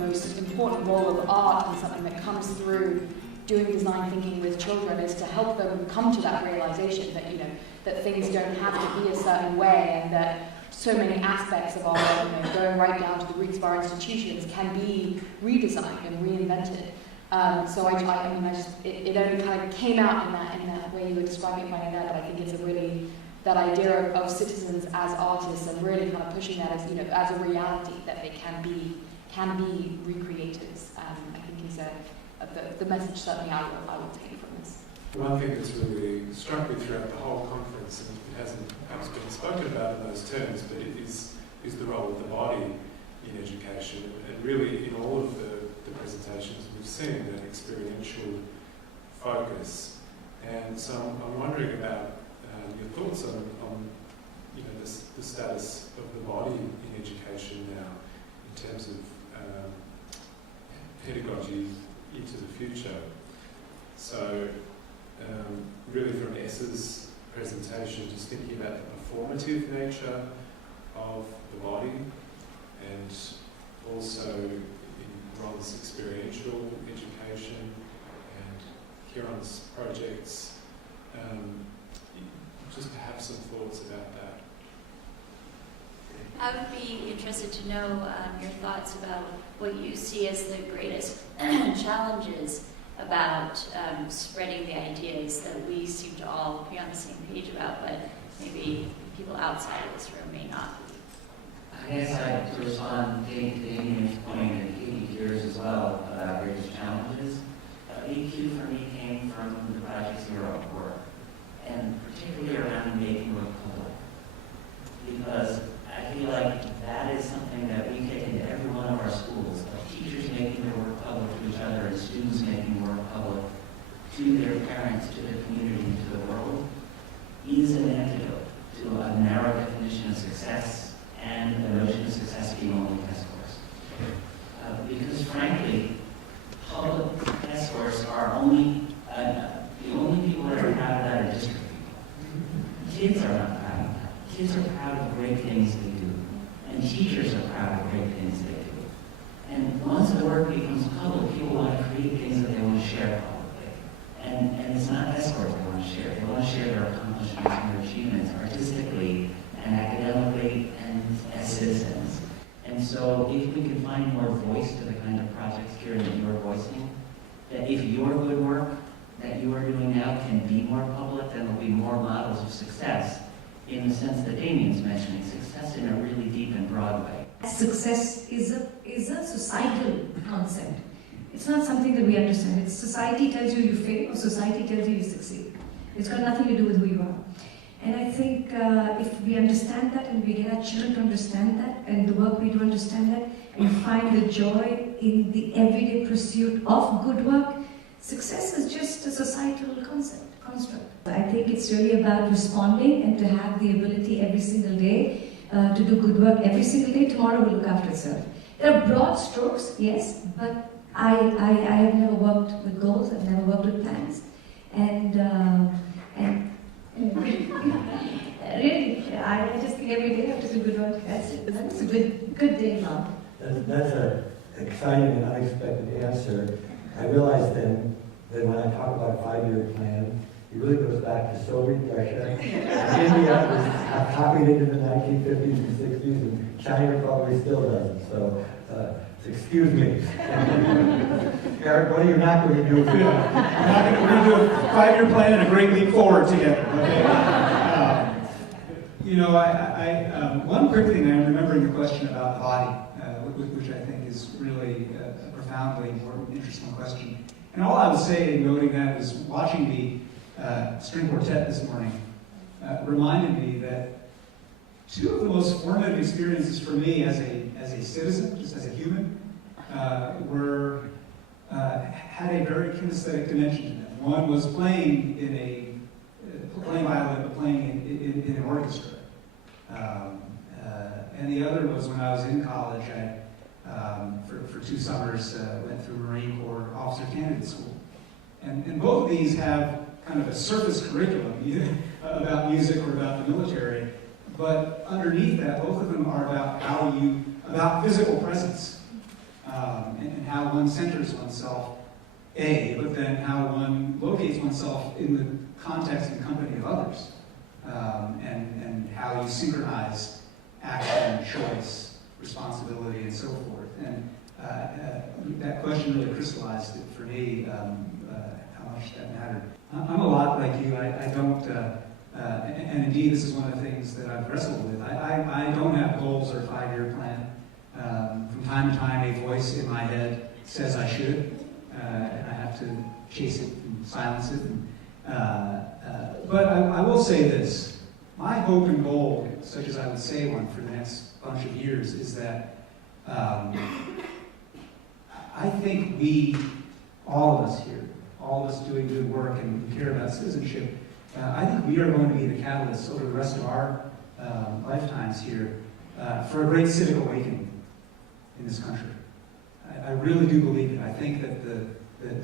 most important role of art and something that comes through doing design thinking with children is to help them come to that realization that, you know, that things don't have to be a certain way, and that so many aspects of our world, you know, going right down to the roots of our institutions, can be redesigned and reinvented. So it only kind of came out in that way you were describing it right now, that I think it's a really, that idea of citizens as artists and really kind of pushing that as, you know, as a reality, that they can be recreators. I think is the message certainly I will take from this. One thing that's really struck me throughout the whole conference, and it hasn't perhaps been spoken about in those terms, but it is the role of the body in education. And really, in all of the presentations, we've seen that experiential focus. And so I'm wondering about your thoughts on you know, the status of the body in education now, in terms of pedagogy into the future. So really from S's presentation, just thinking about the performative nature of the body, and also in Ron's experiential education and Kiran's projects, just to have some thoughts about that. I would be interested to know your thoughts about what you see as the greatest challenges about spreading the ideas that we seem to all be on the same page about, but maybe people outside of this room may not be. I guess I'd respond to Damien's point and Katie's yours as well about greatest challenges. EQ for me came from the Project Zero work, and particularly around making work public. Because I feel like that is something that we take into every one of our schools, of teachers making their work public to each other and students making work public to their parents, to their community, and to the world, is an antidote to a narrow definition of success and the notion of success being only test scores. Because frankly, public test scores are only the only people that are proud of that are district people. Kids are not proud of that. Kids are proud of great things they do, and teachers are proud of great things they do. And once the work becomes public, people want to create things that they want to share publicly. And it's not test scores they want to share. They want to share their accomplishments and their achievements artistically and academically and as citizens. And so if we can find more voice to the kind of projects, Kiran, that you are voicing, that if your good work that you are doing now can be more public, then there'll be more models of success in the sense that Damien's mentioning, success in a really deep and broad way. Success is a societal concept. It's not something that we understand. It's society tells you you fail, or society tells you you succeed. It's got nothing to do with who you are. And I think if we understand that, and we get our children to understand that, and the work we do understand that, and find the joy in the everyday pursuit of good work, success is just a societal construct. I think it's really about responding and to have the ability every single day to do good work every single day. Tomorrow will look after itself. There are broad strokes, yes, but I have never worked with goals. I've never worked with plans, and really, I just think every day I have to do good work. That's a good day long. That's an exciting and unexpected answer. I realize then that when I talk about a 5-year plan, it really goes back to Soviet Russia. India was copied into the 1950s and 60s, and China probably still doesn't. So, excuse me. Eric, what are you not going to do? We're going to do a 5-year plan and a great leap forward together. Okay? You know, one quick thing, I'm remembering the question about the body, which I think is really a profoundly important, interesting question. And all I would say in noting that is watching the string quartet this morning reminded me that two of the most formative experiences for me as a citizen, just as a human, had a very kinesthetic dimension to them. One was playing violin, but playing in an orchestra. And the other was when I was in college. For 2 summers, went through Marine Corps Officer Candidate School. And both of these have kind of a surface curriculum about music or about the military, but underneath that, both of them are about about physical presence. and how one centers oneself, but then how one locates oneself in the context and company of others, and how you synchronize action, choice, responsibility, and so forth. And that question really crystallized it for me, how much that mattered. I'm a lot like you. I don't, and indeed this is one of the things that I've wrestled with. I don't have goals or a 5-year plan. From time to time, a voice in my head says I should, and I have to chase it and silence it. But I will say this. My hope and goal, such as I would say one for the next bunch of years, is that I think we, all of us here, all of us doing good work and who care about citizenship, I think we are going to be the catalysts over the rest of our lifetimes here for a great civic awakening in this country. I really do believe it. I think that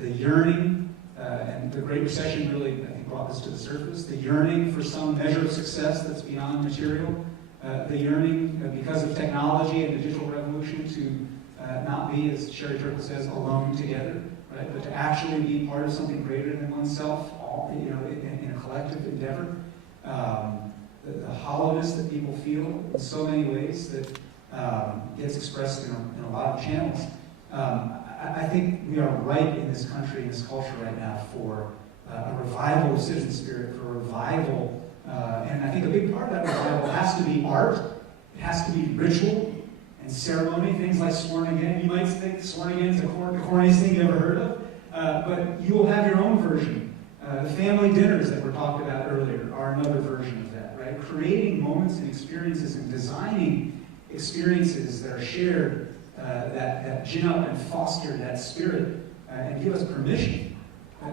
the yearning, and the Great Recession really, I think, brought this to the surface, the yearning for some measure of success that's beyond material, the yearning because of technology and the digital revolution to not be, as Sherry Turkle says, alone together, right? But to actually be part of something greater than oneself, all, in a collective endeavor. The hollowness that people feel in so many ways that gets expressed in a lot of channels. I think we are ripe in this country, in this culture right now, for a revival of citizen spirit, for a revival, and I think a big part of that revival has to be art, it has to be ritual and ceremony, things like sworn again. You might think sworn again is the corniest thing you ever heard of, but you will have your own version. The family dinners that were talked about earlier are another version of that, right? Creating moments and experiences and designing experiences that are shared, that gin up and foster that spirit and give us permission.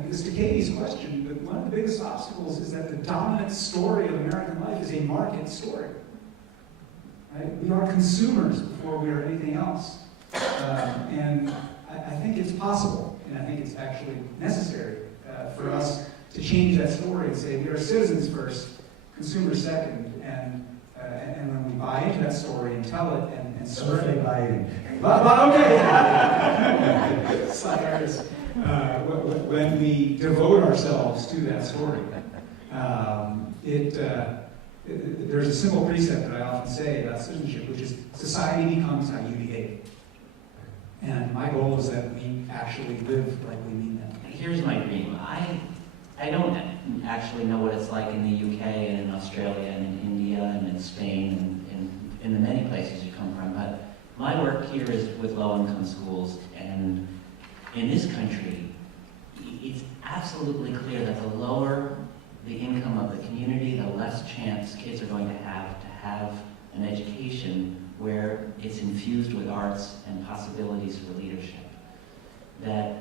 Because to Katie's question, one of the biggest obstacles is that the dominant story of American life is a market story. Right? We are consumers before we are anything else. And I think it's possible, and I think it's actually necessary for us to change that story and say we are citizens first, consumers second, and when we buy into that story and tell it and spread it. Buy in. Okay. Cyrus, when we devote ourselves to that story, there's a simple precept that I often say about citizenship, which is society becomes how you behave. And my goal is that we actually live like we mean that. Here's my dream. I don't actually know what it's like in the UK and in Australia and in India and in Spain and in the many places you come from, but my work here is with low-income schools, and in this country, it's absolutely clear that the lower the income of the community, the less chance kids are going to have an education where it's infused with arts and possibilities for leadership. That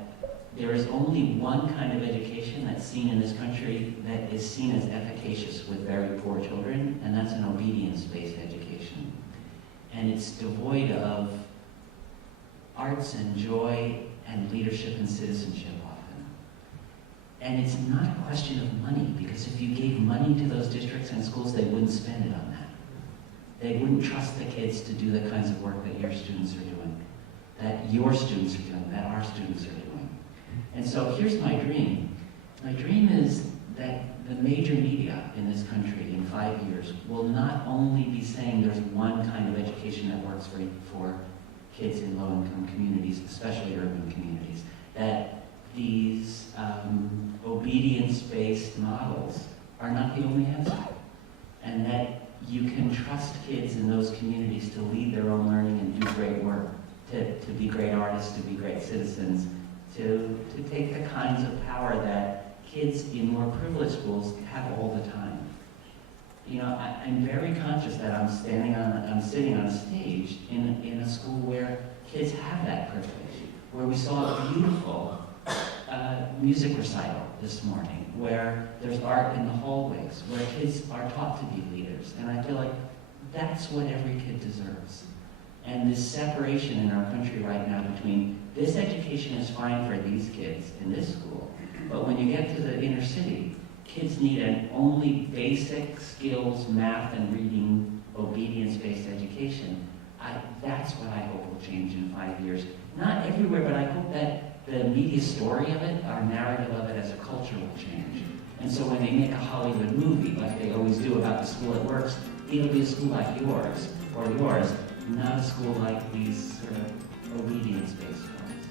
there is only one kind of education that's seen in this country that is seen as efficacious with very poor children, and that's an obedience-based education. And it's devoid of arts and joy and leadership and citizenship often. And it's not a question of money, because if you gave money to those districts and schools, they wouldn't spend it on that. They wouldn't trust the kids to do the kinds of work that your students are doing, that your students are doing, that our students are doing. And so here's my dream. My dream is that the major media in this country in 5 years will not only be saying there's one kind of education that works for kids in low-income communities, especially urban communities, that these obedience-based models are not the only answer, and that you can trust kids in those communities to lead their own learning and do great work, to be great artists, to be great citizens, to take the kinds of power that kids in more privileged schools have all the time. You know, I'm very conscious that I'm sitting on a stage in a school where kids have that privilege, where we saw a beautiful music recital this morning, where there's art in the hallways, where kids are taught to be leaders. And I feel like that's what every kid deserves. And this separation in our country right now between this education is fine for these kids in this school, but when you get to the inner city, kids need an only basic skills, math and reading, obedience-based education. That's what I hope will change in 5 5 years. Not everywhere, but I hope that the media story of it, our narrative of it as a culture will change. And so when they make a Hollywood movie, like they always do about the school it works, it'll be a school like yours, or yours, not a school like these sort of obedience-based ones.